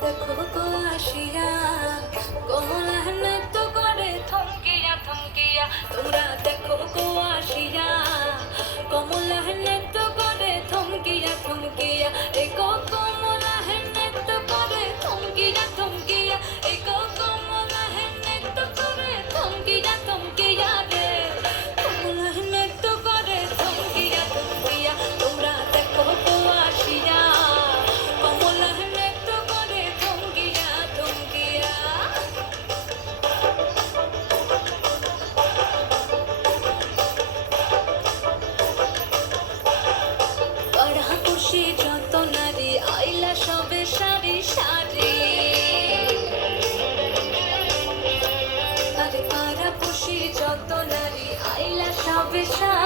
দেখো আসিয়া বিষয়